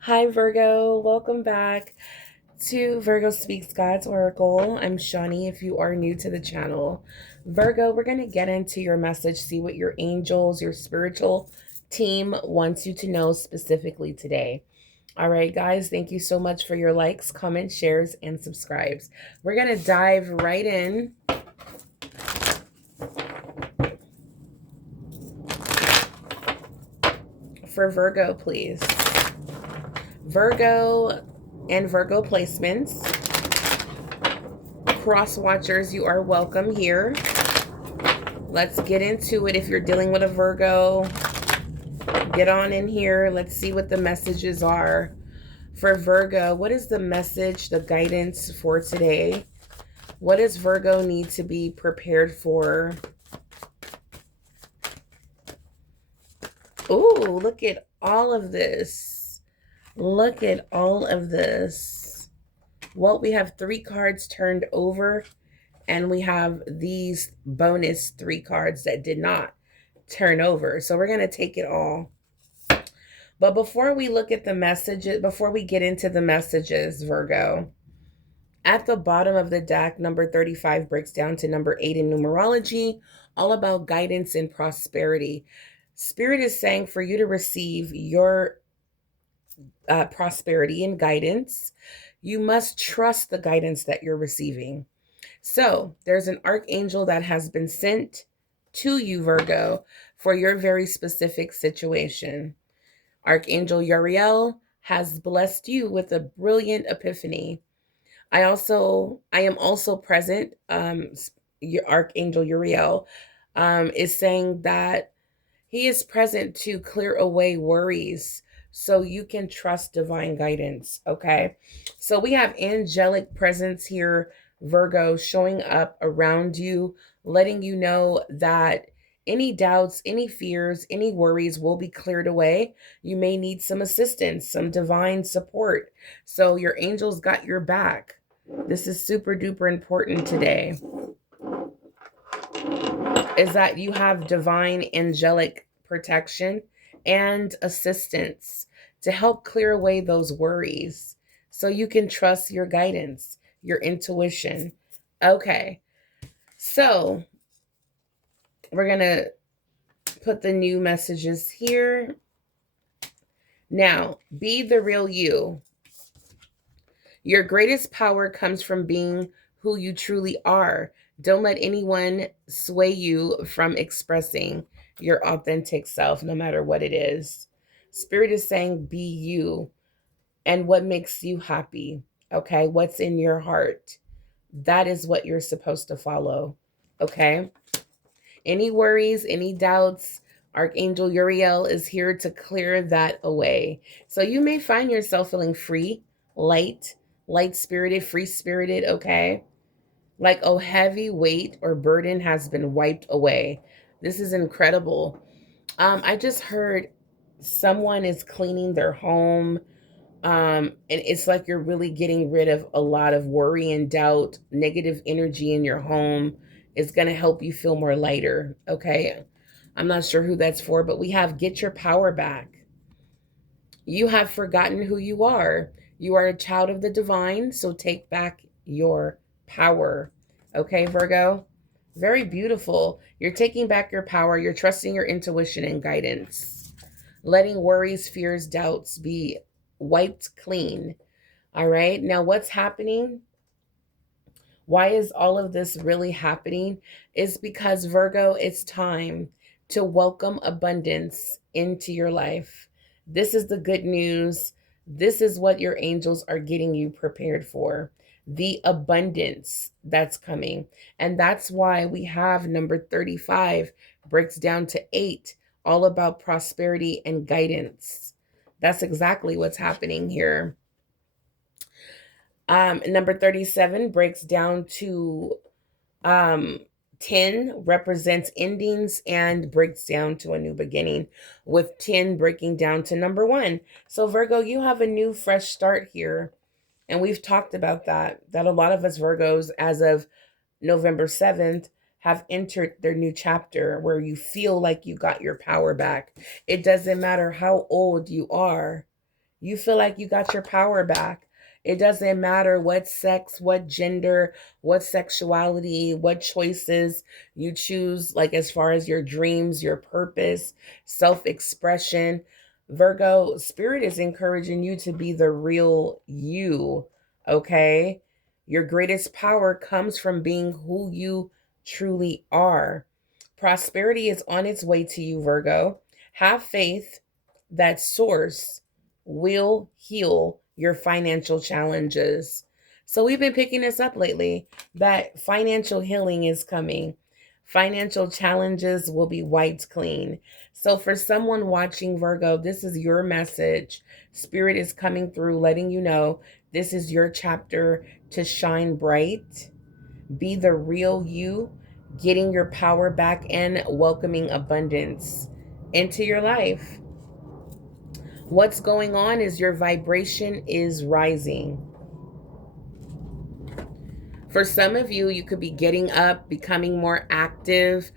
Hi, Virgo. Welcome back to Virgo Speaks God's Oracle. I'm Shawnee if you are new to the channel. Virgo, we're going to get into your message, see what your angels, your spiritual team wants you to know specifically today. All right, guys, thank you so much for your likes, comments, shares, and subscribes. We're going to dive right in. For Virgo, please. Virgo and Virgo placements. Cross watchers, you are welcome here. Let's get into it. If you're dealing with a Virgo, get on in here. Let's see what the messages are. For Virgo, what is the message, the guidance for today? What does Virgo need to be prepared for? Ooh, look at all of this. Look at all of this. Well, we have 3 cards turned over, and we have these bonus 3 cards that did not turn over. So we're going to take it all. But before we look at the messages, before we get into the messages, Virgo, at the bottom of the deck, number 35 breaks down to number 8 in numerology, all about guidance and prosperity. Spirit is saying for you to receive your prosperity and guidance, you must trust the guidance that you're receiving. So there's an archangel that has been sent to you, Virgo, for your very specific situation. Archangel Uriel has blessed you with a brilliant epiphany. I am also present. Your Archangel Uriel is saying that he is present to clear away worries so you can trust divine guidance. Okay. So we have angelic presence here, Virgo, showing up around you, letting you know that any doubts, any fears, any worries will be cleared away. You may need some assistance, some divine support. So your angels got your back. This is super duper important today. Is that you have divine angelic protection and assistance to help clear away those worries so you can trust your guidance, your intuition. Okay, so we're going to put the new messages here. Now, be the real you. Your greatest power comes from being who you truly are. Don't let anyone sway you from expressing your authentic self, no matter what it is. Spirit is saying, be you and what makes you happy. Okay. What's in your heart? That is what you're supposed to follow. Okay. Any worries, any doubts, Archangel Uriel is here to clear that away. So you may find yourself feeling free, light spirited, free spirited, okay? Like a heavy weight or burden has been wiped away. This is incredible. I just heard someone is cleaning their home. And it's like you're really getting rid of a lot of worry and doubt, negative energy in your home is going to help you feel more lighter. Okay. I'm not sure who that's for, but we have get your power back. You have forgotten who you are. You are a child of the divine, so take back your power. Okay, Virgo? Very beautiful. You're taking back your power. You're trusting your intuition and guidance. Letting worries, fears, doubts be wiped clean. All right. Now, what's happening? Why is all of this really happening? Is because, Virgo, it's time to welcome abundance into your life. This is the good news. This is what your angels are getting you prepared for. The abundance that's coming. And that's why we have number 35 breaks down to 8, all about prosperity and guidance. That's exactly what's happening here. Number 37 breaks down to 10 represents endings and breaks down to a new beginning, with 10 breaking down to number 1. So Virgo, you have a new fresh start here. And we've talked about that a lot of us Virgos, as of November 7th, have entered their new chapter where you feel like you got your power back. It doesn't matter how old you are. You feel like you got your power back. It doesn't matter what sex, what gender, what sexuality, what choices you choose, like as far as your dreams, your purpose, self expression. Virgo, Spirit is encouraging you to be the real you, okay? Your greatest power comes from being who you truly are. Prosperity is on its way to you, Virgo. Have faith that source will heal your financial challenges. So we've been picking this up lately that financial healing is coming. Financial challenges will be wiped clean. So for someone watching, Virgo, this is your message. Spirit is coming through, letting you know this is your chapter to shine bright. Be the real you, getting your power back and welcoming abundance into your life. What's going on is your vibration is rising. For some of you, you could be getting up, becoming more active,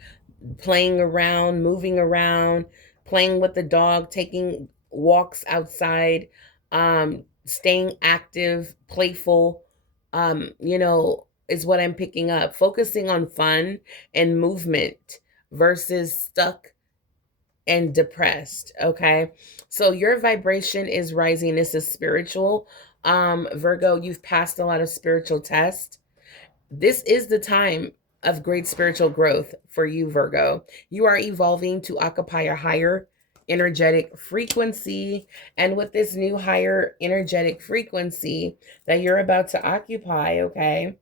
playing around, moving around, playing with the dog, taking walks outside, staying active, playful, is what I'm picking up. Focusing on fun and movement versus stuck and depressed. Okay. So your vibration is rising. This is spiritual. Virgo, you've passed a lot of spiritual tests. This is the time of great spiritual growth for you, Virgo. You are evolving to occupy a higher energetic frequency. And with this new higher energetic frequency that you're about to occupy, okay,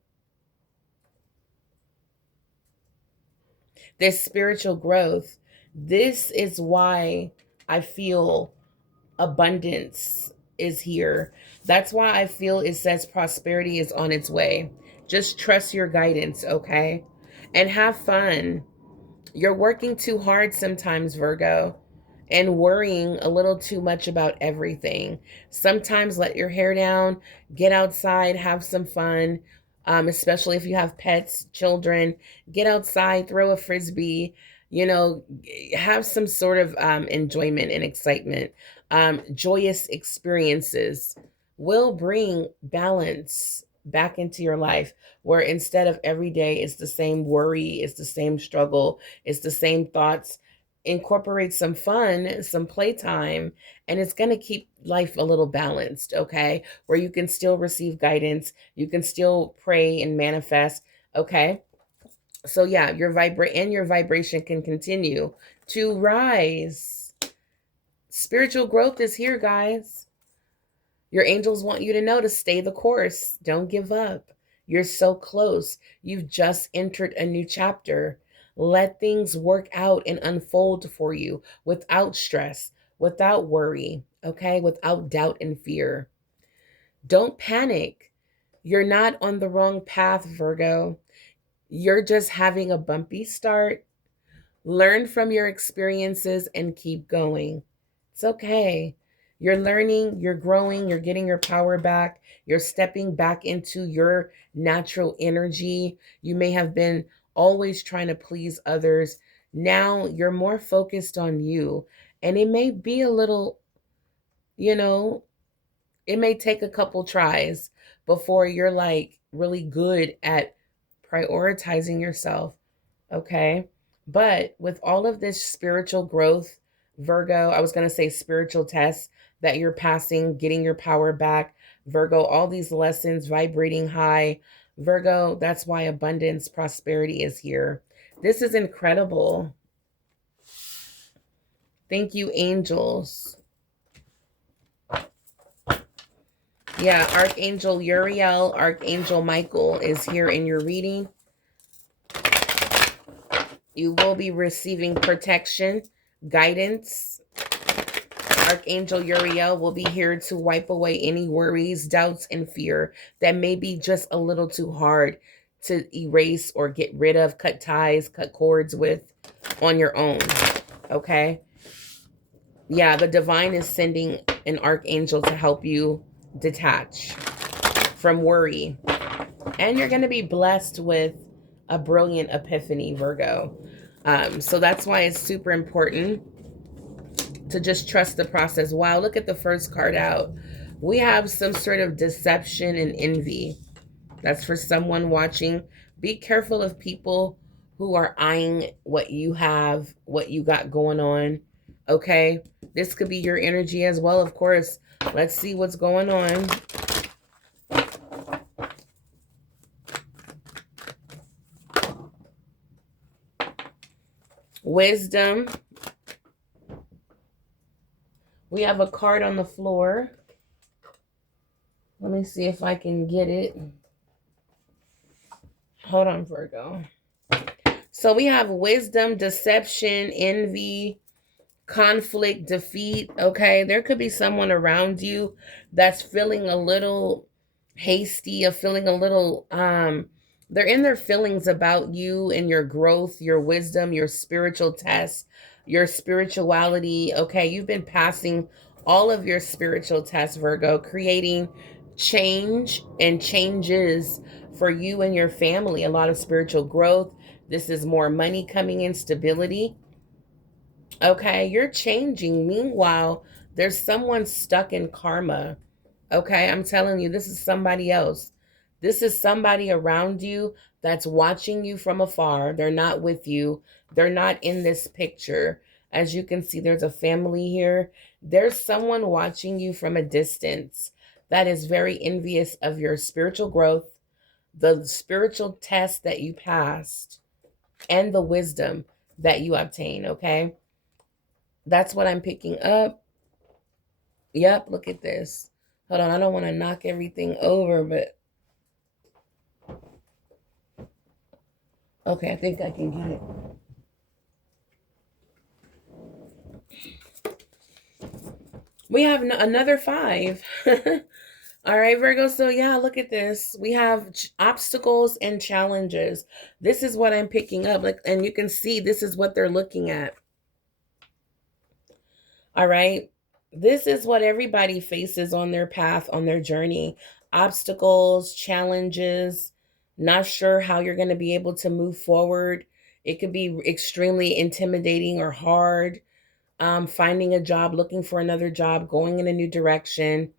this spiritual growth, this is why I feel abundance is here. That's why I feel it says prosperity is on its way. Just trust your guidance, okay? And have fun. You're working too hard sometimes, Virgo, and worrying a little too much about everything. Sometimes let your hair down, get outside, have some fun, especially if you have pets, children. Get outside, throw a frisbee, have some sort of enjoyment and excitement. Joyous experiences will bring balance back into your life, where instead of every day it's the same worry, it's the same struggle, it's the same thoughts. Incorporate some fun, some playtime, and it's going to keep life a little balanced, okay? Where you can still receive guidance, you can still pray and manifest, okay? So yeah, your vibration can continue to rise. Spiritual growth is here, guys. Your angels want you to know to stay the course. Don't give up. You're so close. You've just entered a new chapter. Let things work out and unfold for you without stress, without worry, okay? Without doubt and fear. Don't panic. You're not on the wrong path, Virgo. You're just having a bumpy start. Learn from your experiences and keep going. It's okay. You're learning, you're growing, you're getting your power back, you're stepping back into your natural energy. You may have been always trying to please others. Now you're more focused on you. And it may be a little, you know, it may take a couple tries before you're like really good at prioritizing yourself. Okay. But with all of this spiritual growth, Virgo, I was going to say spiritual tests that you're passing, getting your power back, Virgo, all these lessons vibrating high. Virgo, that's why abundance, prosperity is here. This is incredible. Thank you, angels. Yeah, Archangel Uriel, Archangel Michael is here in your reading. You will be receiving protection, guidance. Archangel Uriel will be here to wipe away any worries, doubts, and fear that may be just a little too hard to erase or get rid of, cut ties, cut cords with on your own. Okay? Yeah, the divine is sending an archangel to help you detach from worry. And you're going to be blessed with a brilliant epiphany, Virgo. So that's why it's super important to just trust the process. Wow, look at the first card out. We have some sort of deception and envy. That's for someone watching. Be careful of people who are eyeing what you have, what you got going on. Okay? This could be your energy as well, of course. Let's see what's going on. Wisdom. We have a card on the floor. Let me see if I can get it. Hold on, Virgo. So we have wisdom, deception, envy, conflict, defeat. Okay, there could be someone around you that's feeling a little hasty, or feeling a little they're in their feelings about you and your growth, your wisdom, your spiritual tests, your spirituality. Okay, you've been passing all of your spiritual tests, Virgo, creating change and changes for you and your family. A lot of spiritual growth. This is more money coming in, stability. Okay, you're changing. Meanwhile, there's someone stuck in karma. Okay, I'm telling you, this is somebody else. This is somebody around you that's watching you from afar. They're not with you, they're not in this picture. As you can see, there's a family here. There's someone watching you from a distance that is very envious of your spiritual growth, the spiritual test that you passed, and the wisdom that you obtain. Okay, that's what I'm picking up. Yep, look at this. Hold on, I don't want to knock everything over, but okay, I think I can get it. We have another 5. All right, Virgo. So yeah, look at this. We have obstacles and challenges. This is what I'm picking up. Like, and you can see this is what they're looking at. All right. This is what everybody faces on their path, on their journey. Obstacles, challenges, not sure how you're going to be able to move forward. It could be extremely intimidating or hard. Finding a job, looking for another job, going in a new direction.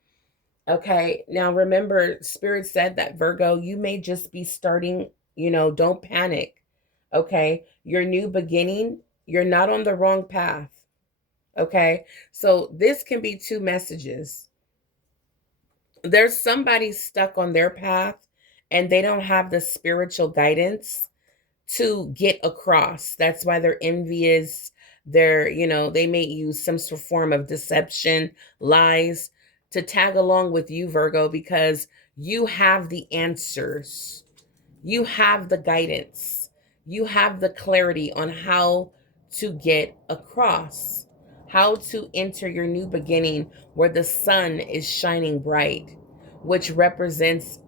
Okay. Now remember, Spirit said that, Virgo, you may just be starting, don't panic. Okay. Your new beginning, you're not on the wrong path. Okay. So this can be 2 messages. There's somebody stuck on their path and they don't have the spiritual guidance to get across. That's why they're envious. They may use some sort of form of deception, lies to tag along with you, Virgo, because you have the answers. You have the guidance. You have the clarity on how to get across, how to enter your new beginning where the sun is shining bright, which represents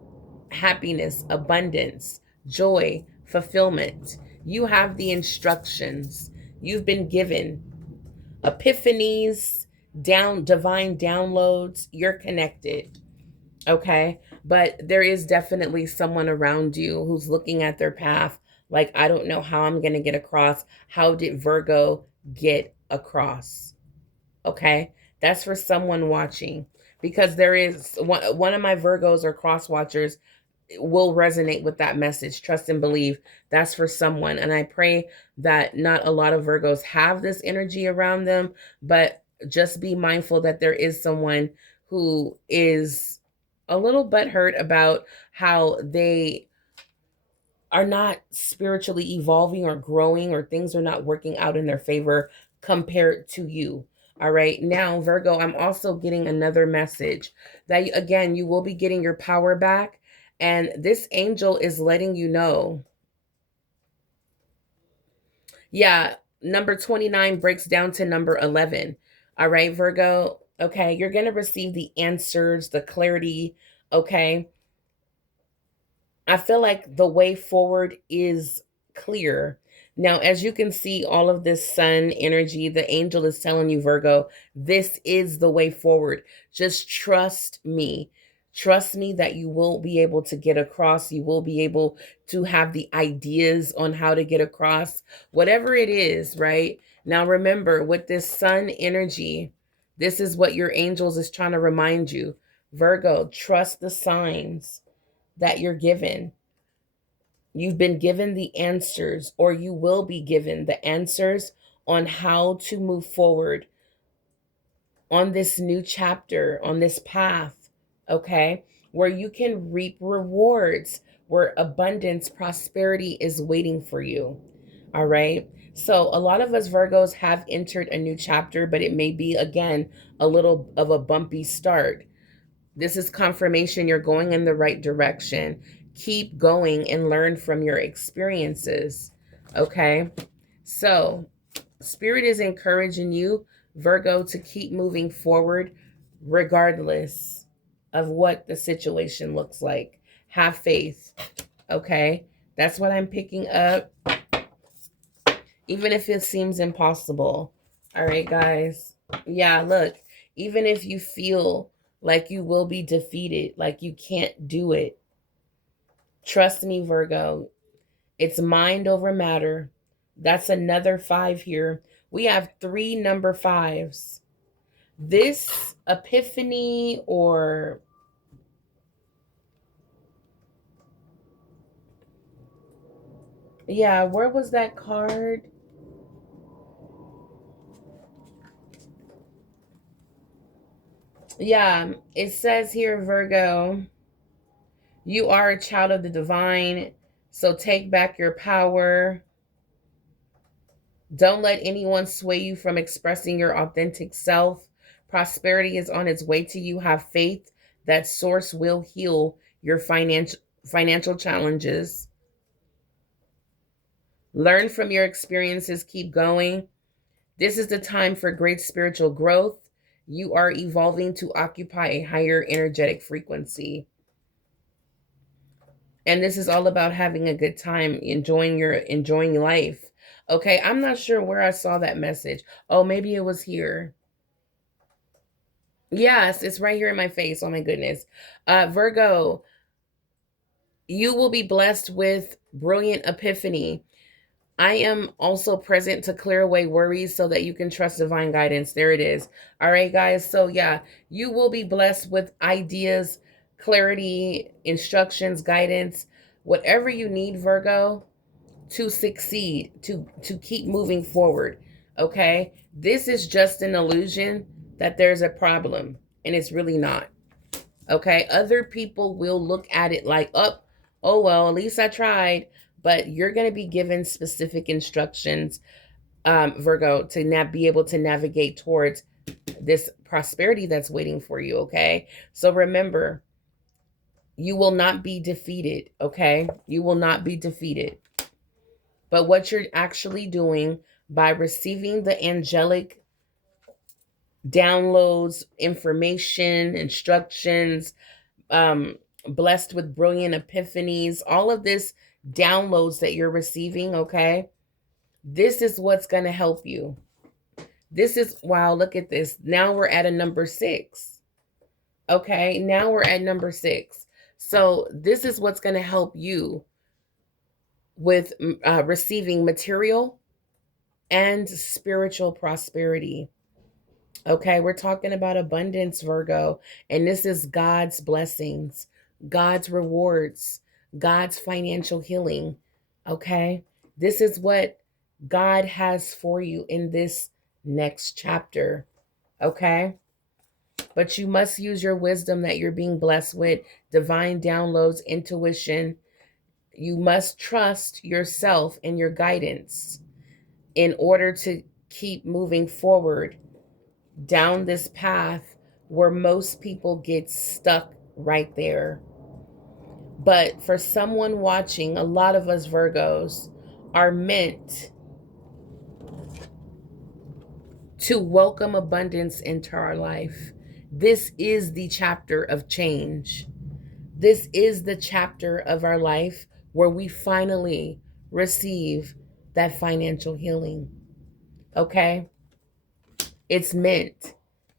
happiness, abundance, joy, fulfillment. You have the instructions. You've been given epiphanies, divine downloads. You're connected. Okay? But there is definitely someone around you who's looking at their path like, I don't know how I'm going to get across. How did Virgo get across? Okay? That's for someone watching, because there is one of my Virgos or cross watchers will resonate with that message. Trust and believe. That's for someone. And I pray that not a lot of Virgos have this energy around them, but just be mindful that there is someone who is a little butthurt about how they are not spiritually evolving or growing, or things are not working out in their favor compared to you. All right. Now, Virgo, I'm also getting another message that, again, you will be getting your power back. And this angel is letting you know. Yeah. Number 29 breaks down to number 11. All right, Virgo. Okay. You're going to receive the answers, the clarity. Okay. I feel like the way forward is clear. Now, as you can see, all of this sun energy, the angel is telling you, Virgo, this is the way forward. Just trust me. Trust me that you will be able to get across. You will be able to have the ideas on how to get across, whatever it is, right? Now remember, with this sun energy, this is what your angels is trying to remind you. Virgo, trust the signs that you're given. You've been given the answers, or you will be given the answers on how to move forward on this new chapter, on this path, okay? Where you can reap rewards, where abundance, prosperity is waiting for you. All right. So a lot of us Virgos have entered a new chapter, but it may be, again, a little of a bumpy start. This is confirmation you're going in the right direction. Keep going and learn from your experiences. Okay. So, Spirit is encouraging you, Virgo, to keep moving forward regardless of what the situation looks like. Have faith. Okay. That's what I'm picking up, even if it seems impossible. All right, guys. Yeah, look, even if you feel like you will be defeated, like you can't do it, trust me, Virgo, it's mind over matter. That's another 5 here. We have 3 number 5s. This epiphany, or yeah, where was that card? Yeah, it says here, Virgo, you are a child of the divine, so take back your power. Don't let anyone sway you from expressing your authentic self. Prosperity is on its way to you. Have faith that source will heal your financial challenges. Learn from your experiences, keep going. This is the time for great spiritual growth. You are evolving to occupy a higher energetic frequency. And this is all about having a good time, enjoying life. Okay, I'm not sure where I saw that message. Oh, maybe it was here. Yes, it's right here in my face. Oh my goodness. Virgo, you will be blessed with brilliant epiphany. I am also present to clear away worries so that you can trust divine guidance. There it is. All right, guys. So, yeah, you will be blessed with ideas, clarity, instructions, guidance, whatever you need, Virgo, to succeed, to keep moving forward. Okay? This is just an illusion that there's a problem, and it's really not. Okay? Other people will look at it like, oh well, at least I tried. But you're going to be given specific instructions, Virgo, to be able to navigate towards this prosperity that's waiting for you. Okay? So remember, you will not be defeated. Okay? You will not be defeated. But what you're actually doing by receiving the angelic downloads, information, instructions, blessed with brilliant epiphanies, all of this downloads that you're receiving, okay? This is what's going to help you. This is, wow, look at this. Now we're at a number 6. Okay, now we're at number 6. So this is what's going to help you with receiving material and spiritual prosperity. Okay, we're talking about abundance, Virgo, and this is God's blessings, God's rewards, God's financial healing. Okay, this is what God has for you in this next chapter. Okay, but you must use your wisdom that you're being blessed with, divine downloads, intuition. You must trust yourself and your guidance in order to keep moving forward down this path where most people get stuck right there. But for someone watching, a lot of us Virgos are meant to welcome abundance into our life. This is the chapter of change. This is the chapter of our life where we finally receive that financial healing. Okay? It's meant.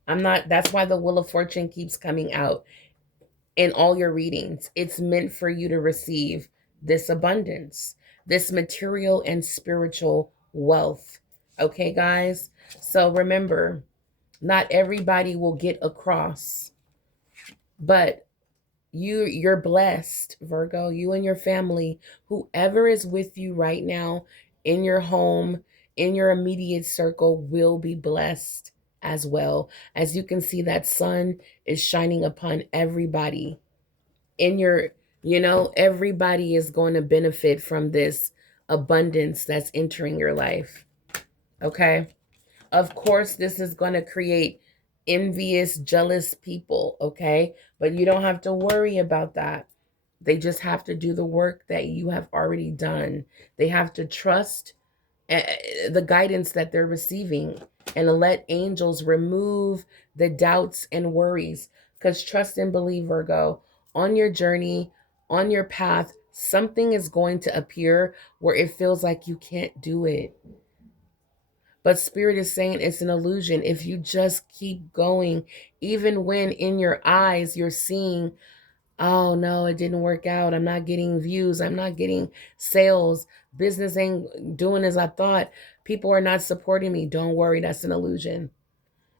That's why the Wheel of Fortune keeps coming out in all your readings. It's meant for you to receive this abundance, this material and spiritual wealth. Okay, guys? So remember, not everybody will get across, but you're blessed, Virgo. You and your family, whoever is with you right now in your home, in your immediate circle, will be blessed as well. As you can see, that sun is shining upon everybody in your, everybody is going to benefit from this abundance that's entering your life. Okay. Of course, this is going to create envious, jealous people, okay? But you don't have to worry about that. They just have to do the work that you have already done. They have to trust the guidance that they're receiving and let angels remove the doubts and worries. Because trust and believe, Virgo, on your journey, on your path, something is going to appear where it feels like you can't do it. But Spirit is saying it's an illusion. If you just keep going, even when in your eyes you're seeing, oh no, it didn't work out. I'm not getting views. I'm not getting sales. Business ain't doing as I thought. People are not supporting me. Don't worry, that's an illusion.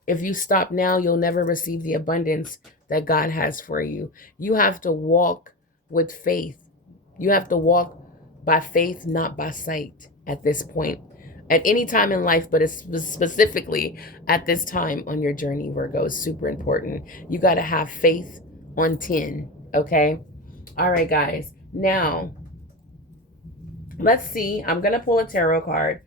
If you stop now, you'll never receive the abundance that God has for you. You have to walk with faith. You have to walk by faith, not by sight at this point. At any time in life, but specifically at this time on your journey, Virgo, is super important. You got to have faith on 10, okay? All right, guys. Now, let's see. I'm going to pull a tarot card.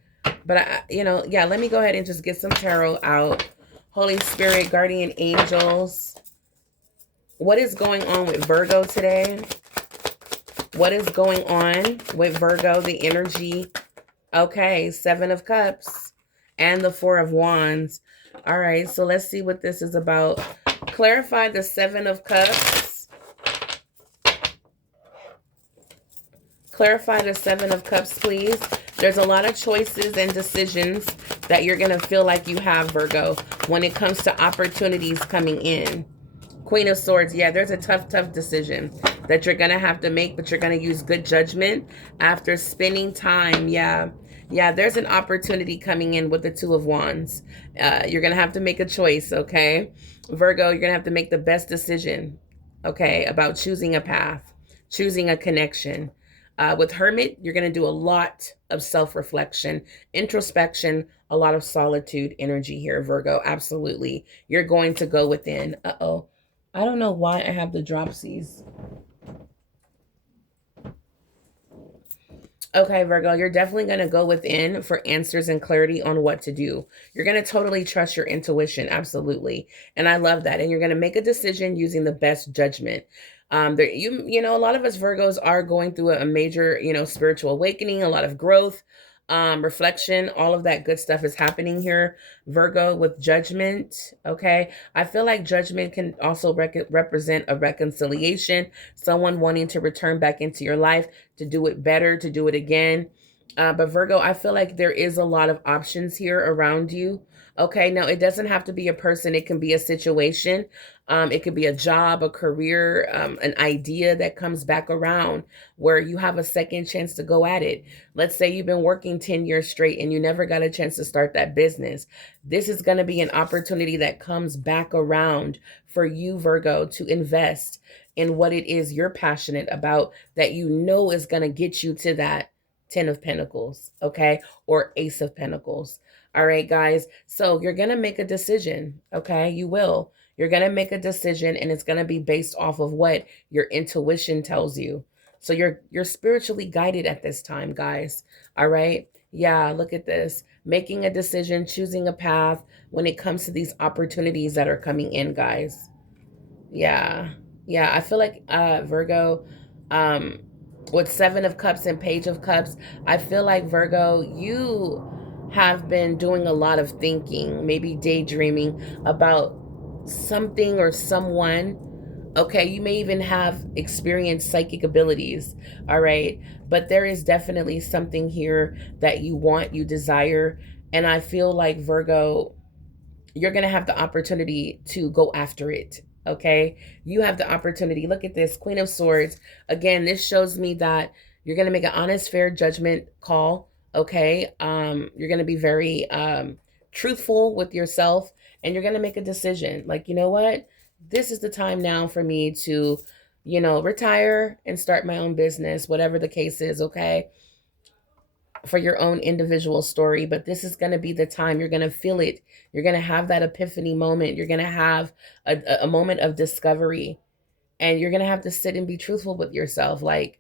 But, yeah, let me go ahead and just get some tarot out. Holy Spirit, guardian angels. What is going on with Virgo today? What is going on with Virgo, the energy? Okay, 7 of Cups and the 4 of Wands. All right, so let's see what this is about. Clarify the 7 of Cups. Clarify the 7 of Cups, please. There's a lot of choices and decisions that you're going to feel like you have, Virgo, when it comes to opportunities coming in. Queen of Swords. Yeah, there's a tough decision that you're going to have to make, but you're going to use good judgment after spending time. Yeah, there's an opportunity coming in with the 2 of Wands. You're going to have to make a choice, okay? Virgo, you're going to have to make the best decision, okay, about choosing a path, choosing a connection. With Hermit, you're going to do a lot of self-reflection, introspection, a lot of solitude energy here, Virgo. Absolutely. You're going to go within. Uh-oh. I don't know why I have the dropsies. Okay, Virgo, you're definitely going to go within for answers and clarity on what to do. You're going to totally trust your intuition. Absolutely. And I love that. And you're going to make a decision using the best judgment. A lot of us Virgos are going through a major, spiritual awakening, a lot of growth, reflection, all of that good stuff is happening here, Virgo, with judgment. Okay. I feel like judgment can also represent a reconciliation, someone wanting to return back into your life, to do it better, to do it again. But Virgo, I feel like there is a lot of options here around you. Okay, now it doesn't have to be a person. It can be a situation. It could be a job, a career, an idea that comes back around where you have a second chance to go at it. Let's say you've been working 10 years straight and you never got a chance to start that business. This is going to be an opportunity that comes back around for you, Virgo, to invest in what it is you're passionate about that you know is going to get you to that 10 of Pentacles, okay? Or Ace of Pentacles. All right, guys. So you're going to make a decision, okay? You will. You're going to make a decision and it's going to be based off of what your intuition tells you. So you're spiritually guided at this time, guys. All right? Yeah, look at this. Making a decision, choosing a path when it comes to these opportunities that are coming in, guys. Yeah. Yeah, I feel like Virgo, with 7 of Cups and Page of Cups, I feel like Virgo, you have been doing a lot of thinking, maybe daydreaming about something or someone. Okay, you may even have experienced psychic abilities, all right? But there is definitely something here that you want, you desire, and I feel like Virgo, you're going to have the opportunity to go after it. Okay. You have the opportunity. Look at this Queen of Swords. Again, this shows me that you're going to make an honest, fair judgment call Okay. You're going to be very truthful with yourself, and you're going to make a decision. Like, you know what? This is the time now for me to, retire and start my own business, whatever the case is. Okay, for your own individual story, but this is going to be the time. You're going to feel it. You're going to have that epiphany moment. You're going to have a moment of discovery, and you're going to have to sit and be truthful with yourself. Like,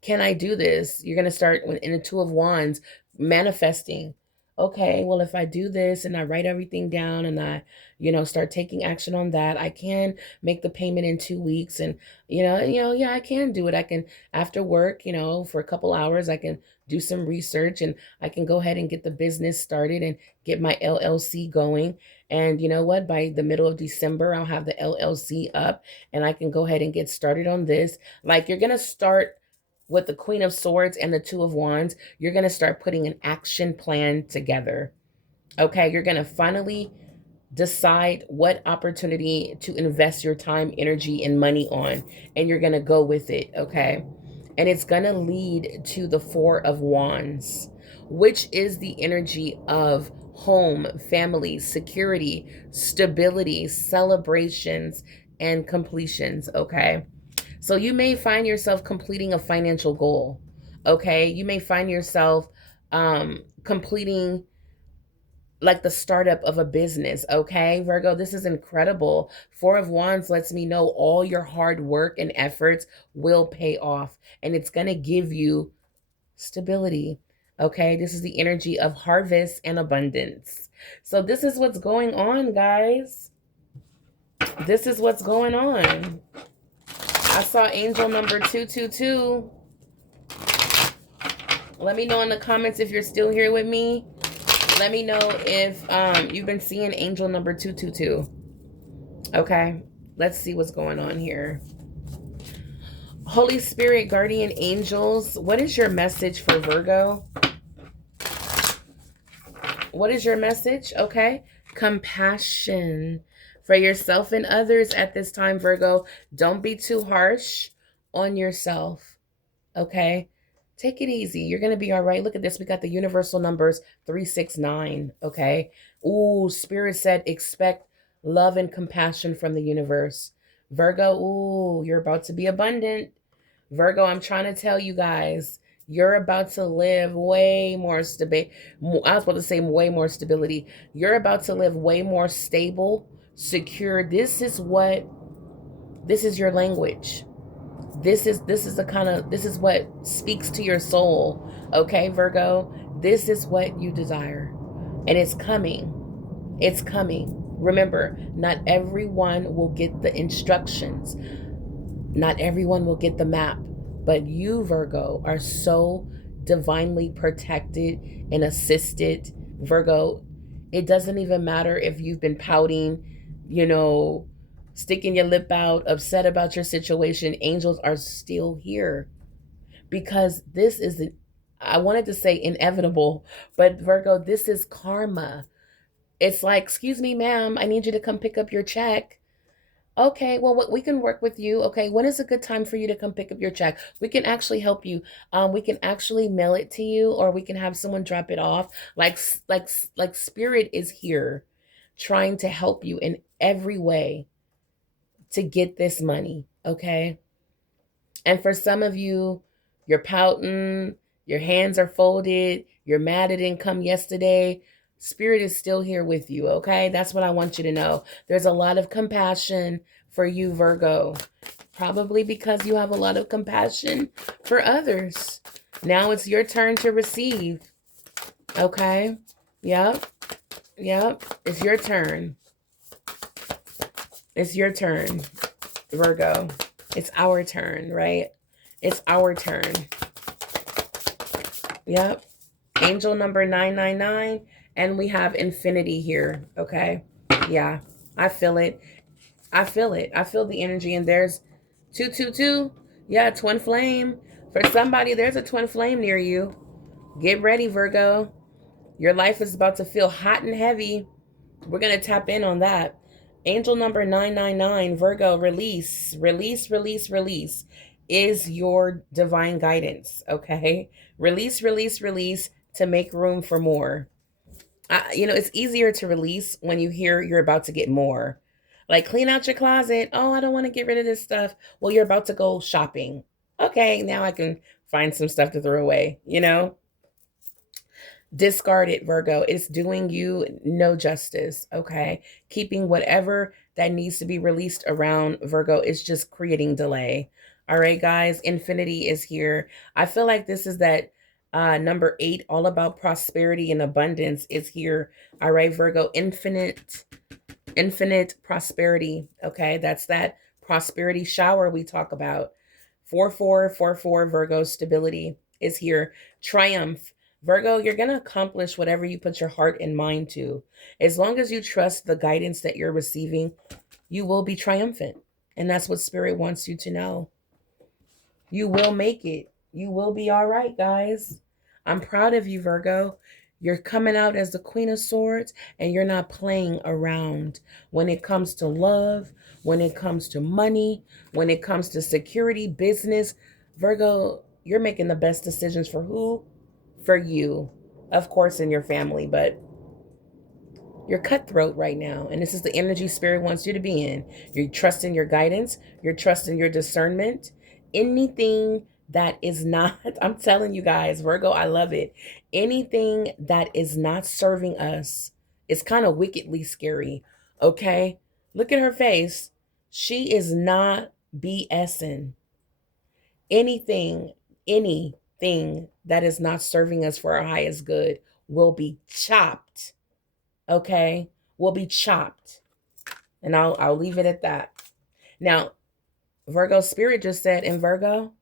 can I do this? You're going to start in the Two of Wands, manifesting. Okay, well, if I do this and I write everything down and I, start taking action on that, I can make the payment in 2 weeks. And, yeah, I can do it. I can, after work, for a couple hours, I can do some research and I can go ahead and get the business started and get my LLC going. And you know what? By the middle of December, I'll have the LLC up and I can go ahead and get started on this. Like, you're going to start with the Queen of Swords and the Two of Wands. You're going to start putting an action plan together. Okay, you're going to finally decide what opportunity to invest your time, energy, and money on, and you're going to go with it. Okay, and it's going to lead to the Four of Wands, which is the energy of home, family, security, stability, celebrations, and completions. Okay, so you may find yourself completing a financial goal. Okay. You may find yourself completing like the startup of a business. Okay, Virgo, this is incredible. Four of Wands lets me know all your hard work and efforts will pay off, and it's going to give you stability. Okay, this is the energy of harvest and abundance. So, this is what's going on, guys. This is what's going on. I saw angel number 222. Let me know in the comments if you're still here with me. Let me know if you've been seeing angel number 222. Okay, let's see what's going on here. Holy Spirit, guardian angels, what is your message for Virgo? What is your message? Okay, compassion for yourself and others at this time, Virgo. Don't be too harsh on yourself. Okay, take it easy. You're going to be all right. Look at this. We got the universal numbers 369. Okay. Ooh, Spirit said, expect love and compassion from the universe. Virgo, ooh, you're about to be abundant. Virgo, I'm trying to tell you guys, you're about to live way more stability. I was about to say way more stability. You're about to live way more stable, secure. This is your language. This is what speaks to your soul. Okay, Virgo, this is what you desire, and it's coming. Remember, not everyone will get the instructions, not everyone will get the map, but you, Virgo, are so divinely protected and assisted. Virgo, it doesn't even matter if you've been pouting, you know, sticking your lip out, upset about your situation. Angels are still here because this is I wanted to say inevitable, but Virgo, this is karma. It's like, excuse me, ma'am, I need you to come pick up your check. Okay, well, we can work with you. Okay, when is a good time for you to come pick up your check? We can actually help you. We can actually mail it to you, or we can have someone drop it off. Like Spirit is here, trying to help you in every way to get this money. Okay, and for some of you, you're pouting, your hands are folded, you're mad it didn't come yesterday. Spirit is still here with you, okay? That's what I want you to know. There's a lot of compassion for you, Virgo. Probably because you have a lot of compassion for others. Now it's your turn to receive, okay? Yep. It's your turn. It's your turn, Virgo. It's our turn, right? It's our turn. Yep. Angel number 999. And we have infinity here. Okay. Yeah. I feel it. I feel it. I feel the energy. And there's 222. Yeah, twin flame. For somebody, there's a twin flame near you. Get ready, Virgo. Your life is about to feel hot and heavy. We're going to tap in on that. Angel number 999, Virgo, release is your divine guidance, okay? Release to make room for more. It's easier to release when you hear you're about to get more. Like, clean out your closet. Oh, I don't want to get rid of this stuff. Well, you're about to go shopping. Okay, now I can find some stuff to throw away. Discard it, Virgo. It's doing you no justice. Okay. Keeping whatever that needs to be released around, Virgo, is just creating delay. All right, guys. Infinity is here. I feel like this is that number 8, all about prosperity and abundance, is here. All right, Virgo. Infinite prosperity. Okay. That's that prosperity shower we talk about. 4444 Virgo, stability is here. Triumph. Virgo, you're going to accomplish whatever you put your heart and mind to. As long as you trust the guidance that you're receiving, you will be triumphant. And that's what Spirit wants you to know. You will make it. You will be all right, guys. I'm proud of you, Virgo. You're coming out as the Queen of Swords, and you're not playing around when it comes to love, when it comes to money, when it comes to security, business. Virgo, you're making the best decisions for who? For you. Of course, in your family, but you're cutthroat right now. And this is the energy Spirit wants you to be in. You're trusting your guidance. You're trusting your discernment. Anything that is not, I'm telling you guys, Virgo, I love it. Anything that is not serving us is kind of wickedly scary. Okay? Look at her face. She is not BSing. Anything that is not serving us for our highest good will be chopped. Okay, will be chopped. And I'll leave it at that. Now, Virgo Spirit just said, in Virgo,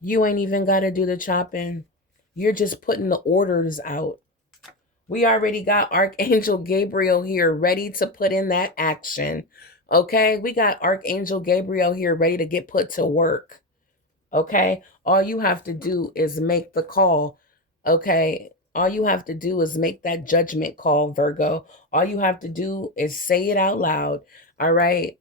you ain't even got to do the chopping. You're just putting the orders out. We already got Archangel Gabriel here ready to put in that action. Okay, we got Archangel Gabriel here ready to get put to work. Okay, all you have to do is make the call. Okay, all you have to do is make that judgment call, Virgo. All you have to do is say it out loud. All right,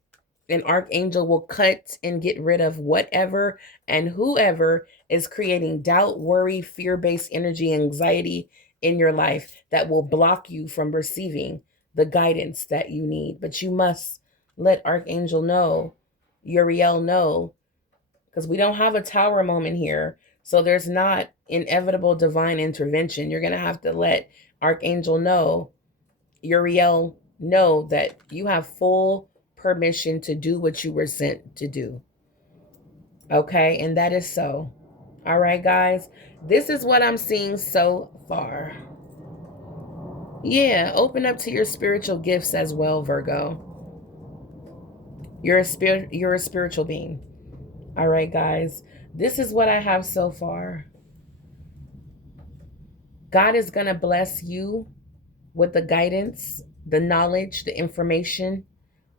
an archangel will cut and get rid of whatever and whoever is creating doubt, worry, fear-based energy, anxiety in your life that will block you from receiving the guidance that you need. But you must let Archangel know, Uriel know, because we don't have a tower moment here. So there's not inevitable divine intervention. You're going to have to let Archangel know, Uriel know, that you have full permission to do what you were sent to do. Okay, and that is so. All right, guys, this is what I'm seeing so far. Yeah, open up to your spiritual gifts as well, Virgo. You're a spiritual being. All right, guys, this is what I have so far. God is going to bless you with the guidance, the knowledge, the information,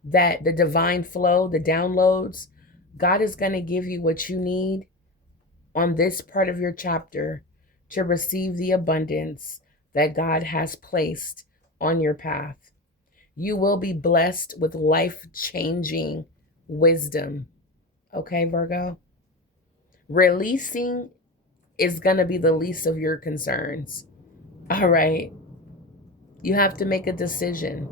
that the divine flow, the downloads. God is going to give you what you need on this part of your chapter to receive the abundance that God has placed on your path. You will be blessed with life-changing wisdom. Okay, Virgo? Releasing is going to be the least of your concerns. All right. You have to make a decision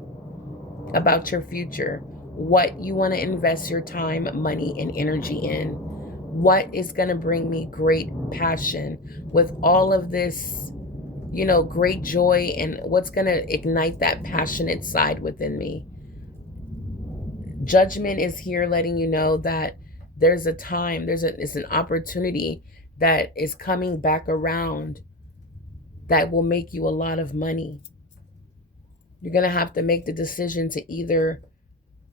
about your future, what you want to invest your time, money, and energy in. What is going to bring me great passion with all of this, great joy, and what's going to ignite that passionate side within me. Judgment is here letting you know that there's a time, it's an opportunity that is coming back around that will make you a lot of money. You're going to have to make the decision to either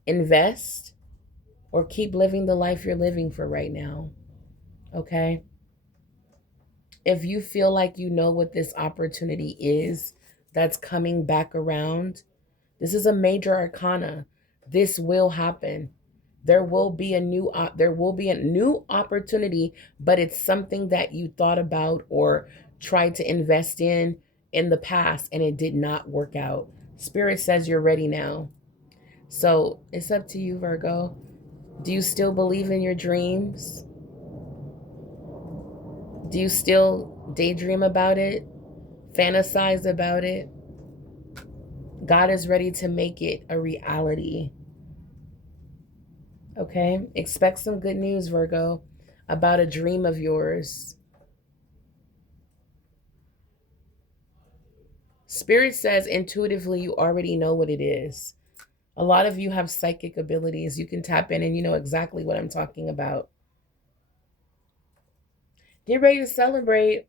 invest or keep living the life you're living for right now. Okay? If you feel like you know what this opportunity is that's coming back around, this is a major arcana. This will happen. There will be a new opportunity, but it's something that you thought about or tried to invest in the past, and it did not work out. Spirit says you're ready now. So it's up to you, Virgo. Do you still believe in your dreams? Do you still daydream about it? Fantasize about it. God is ready to make it a reality. Okay? Expect some good news, Virgo, about a dream of yours. Spirit says intuitively you already know what it is. A lot of you have psychic abilities. You can tap in and you know exactly what I'm talking about. Get ready to celebrate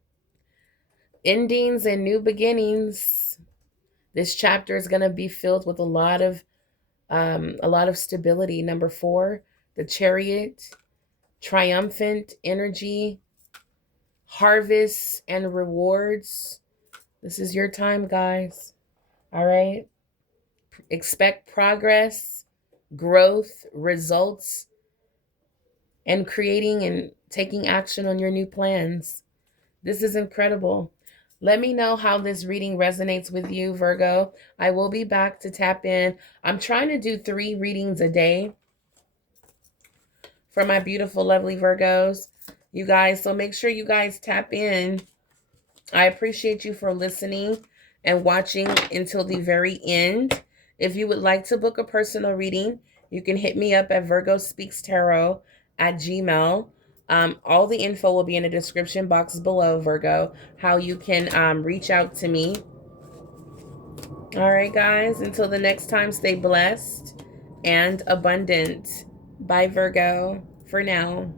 endings and new beginnings. This chapter is going to be filled with a lot of stability. Number 4, the Chariot, triumphant energy, harvests and rewards. This is your time, guys. All right. Expect progress, growth, results, and creating and taking action on your new plans. This is incredible. Let me know how this reading resonates with you, Virgo. I will be back to tap in. I'm trying to do 3 readings a day for my beautiful, lovely Virgos, you guys. So make sure you guys tap in. I appreciate you for listening and watching until the very end. If you would like to book a personal reading, you can hit me up at virgospeakstarot@gmail. All the info will be in the description box below, Virgo, how you can reach out to me. All right, guys, until the next time, stay blessed and abundant. Bye, Virgo, for now.